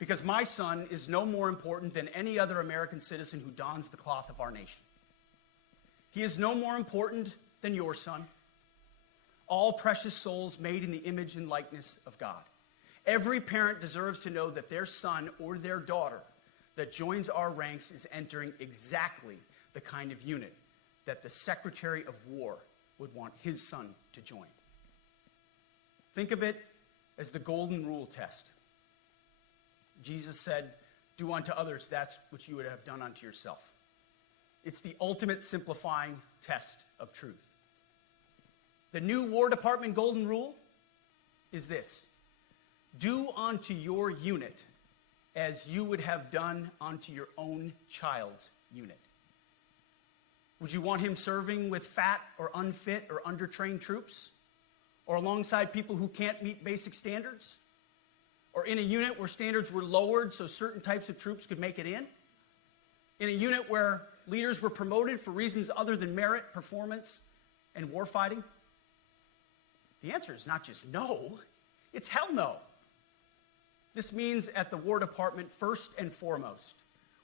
because my son is no more important than any other American citizen who dons the cloth of our nation. He is no more important than your son. All precious souls made in the image and likeness of God. Every parent deserves to know that their son or their daughter that joins our ranks is entering exactly the kind of unit that the Secretary of War would want his son to join. Think of it as the golden rule test. Jesus said, "Do unto others that which you would have done unto yourself." It's the ultimate simplifying test of truth. The new War Department golden rule is this: do unto your unit as you would have done unto your own child's unit. Would you want him serving with fat or unfit or undertrained troops? Or alongside people who can't meet basic standards? Or in a unit where standards were lowered so certain types of troops could make it in? In a unit where leaders were promoted for reasons other than merit, performance, and warfighting? The answer is not just no, it's hell no. This means at the War Department, first and foremost,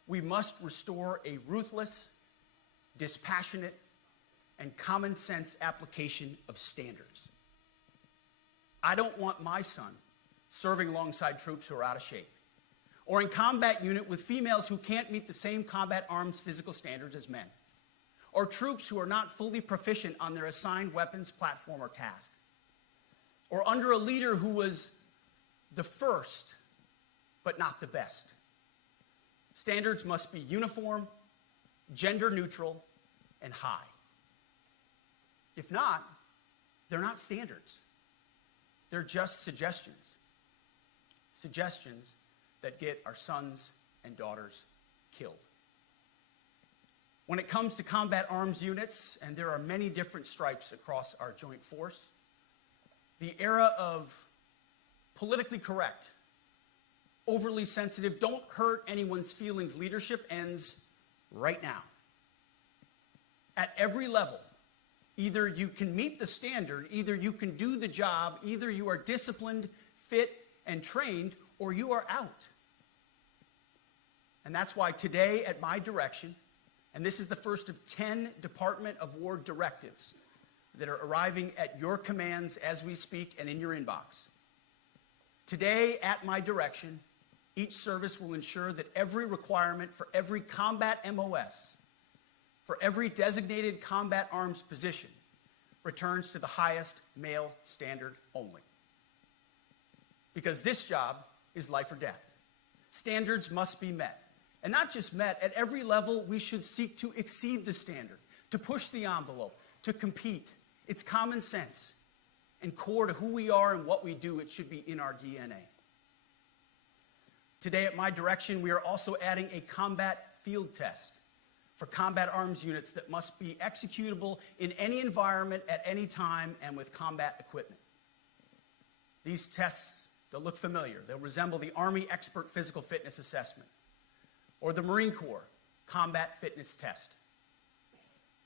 we must restore a ruthless, dispassionate, and common sense application of standards. I don't want my son serving alongside troops who are out of shape, or in combat unit with females who can't meet the same combat arms physical standards as men, or troops who are not fully proficient on their assigned weapons, platform, or task, or under a leader who was the first, but not the best. Standards must be uniform, gender neutral, and high. If not, they're not standards. They're just suggestions. Suggestions that get our sons and daughters killed. When it comes to combat arms units, and there are many different stripes across our joint force, the era of politically correct, overly sensitive, don't hurt anyone's feelings leadership ends right now. At every level, either you can meet the standard, either you can do the job, either you are disciplined, fit, and trained, or you are out. And that's why today, at my direction, and this is the first of 10 Department of War directives that are arriving at your commands as we speak and in your inbox. Today, at my direction, each service will ensure that every requirement for every combat MOS, for every designated combat arms position, returns to the highest male standard only. Because this job is life or death. Standards must be met. And not just met, at every level we should seek to exceed the standard, to push the envelope, to compete. It's common sense. And core to who we are and what we do, it should be in our DNA. Today, at my direction, we are also adding a combat field test for combat arms units that must be executable in any environment at any time and with combat equipment. These tests, they'll look familiar. They'll resemble the Army Expert Physical Fitness Assessment or the Marine Corps Combat Fitness Test.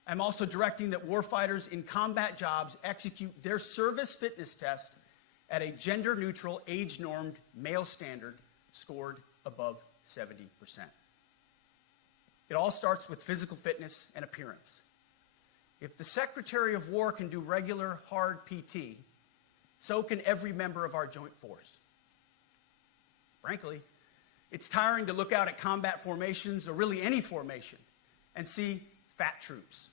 I'm also directing that warfighters in combat jobs execute their service fitness test at a gender-neutral, age-normed male standard scored above 70%. It all starts with physical fitness and appearance. If the Secretary of War can do regular, hard PT, so can every member of our joint force. Frankly, it's tiring to look out at combat formations, or really any formation, and see fat troops.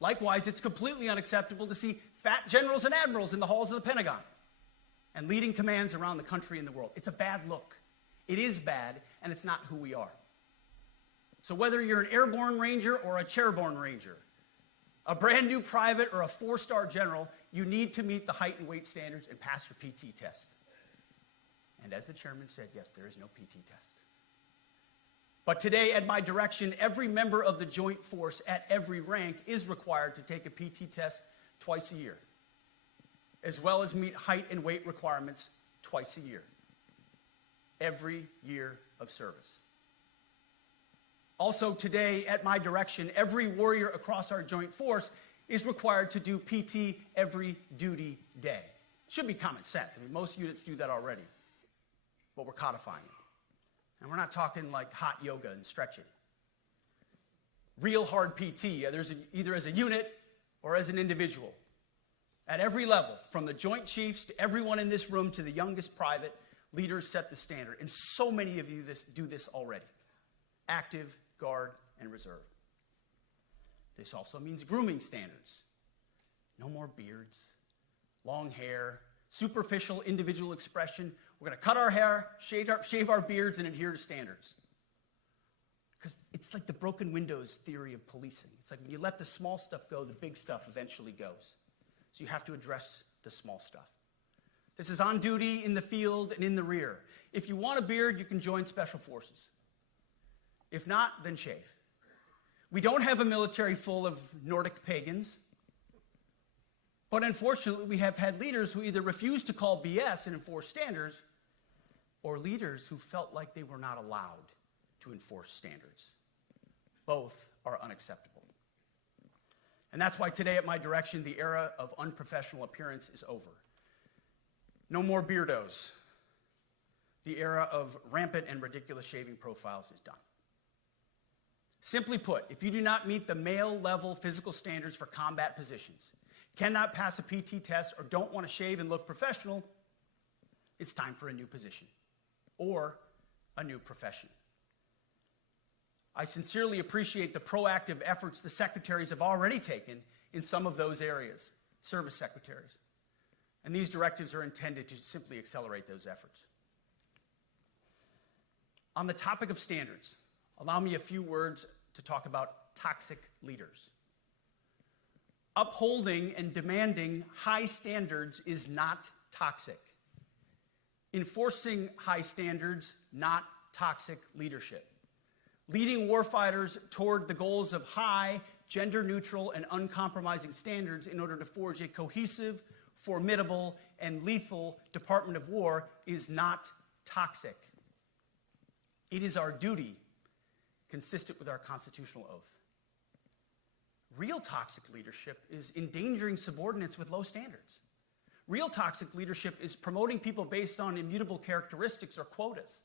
Likewise, it's completely unacceptable to see fat generals and admirals in the halls of the Pentagon and leading commands around the country and the world. It's a bad look. It is bad, and it's not who we are. So whether you're an airborne ranger or a chairborne ranger, a brand new private or a 4-star general, you need to meet the height and weight standards and pass your PT test. And as the chairman said, yes, there is no PT test. But today, at my direction, every member of the joint force at every rank is required to take a PT test twice a year, as well as meet height and weight requirements twice a year, every year of service. Also today, at my direction, every warrior across our joint force is required to do PT every duty day. It should be common sense. I mean, most units do that already, but we're codifying it. And we're not talking like hot yoga and stretching. Real hard PT, either as a unit or as an individual. At every level, from the Joint Chiefs to everyone in this room to the youngest private, leaders set the standard. And so many of you do this already. Active, guard, and reserve. This also means grooming standards. No more beards, long hair, superficial individual expression. We're going to cut our hair, shave our beards, and adhere to standards. Because it's like the broken windows theory of policing. It's like when you let the small stuff go, the big stuff eventually goes. So you have to address the small stuff. This is on duty, in the field, and in the rear. If you want a beard, you can join Special Forces. If not, then shave. We don't have a military full of Nordic pagans. But unfortunately, we have had leaders who either refuse to call BS and enforce standards, or leaders who felt like they were not allowed to enforce standards. Both are unacceptable. And that's why today, at my direction, the era of unprofessional appearance is over. No more beardos. The era of rampant and ridiculous shaving profiles is done. Simply put, if you do not meet the male-level physical standards for combat positions, cannot pass a PT test, or don't want to shave and look professional, it's time for a new position or a new profession. I sincerely appreciate the proactive efforts the secretaries have already taken in some of those areas, service secretaries. And these directives are intended to simply accelerate those efforts. On the topic of standards, allow me a few words to talk about toxic leaders. Upholding and demanding high standards is not toxic. Enforcing high standards, not toxic leadership. Leading warfighters toward the goals of high, gender-neutral, and uncompromising standards in order to forge a cohesive, formidable, and lethal Department of War is not toxic. It is our duty, consistent with our constitutional oath. Real toxic leadership is endangering subordinates with low standards. Real toxic leadership is promoting people based on immutable characteristics or quotas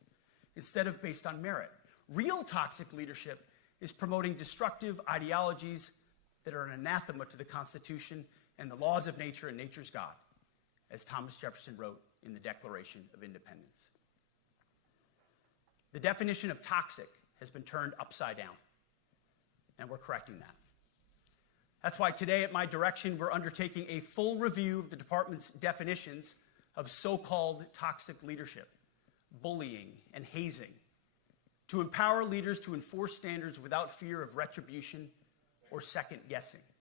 instead of based on merit. Real toxic leadership is promoting destructive ideologies that are an anathema to the Constitution and the laws of nature and nature's God, as Thomas Jefferson wrote in the Declaration of Independence. The definition of toxic has been turned upside down, and we're correcting that. That's why today, at my direction, we're undertaking a full review of the department's definitions of so-called toxic leadership, bullying, and hazing, to empower leaders to enforce standards without fear of retribution or second-guessing.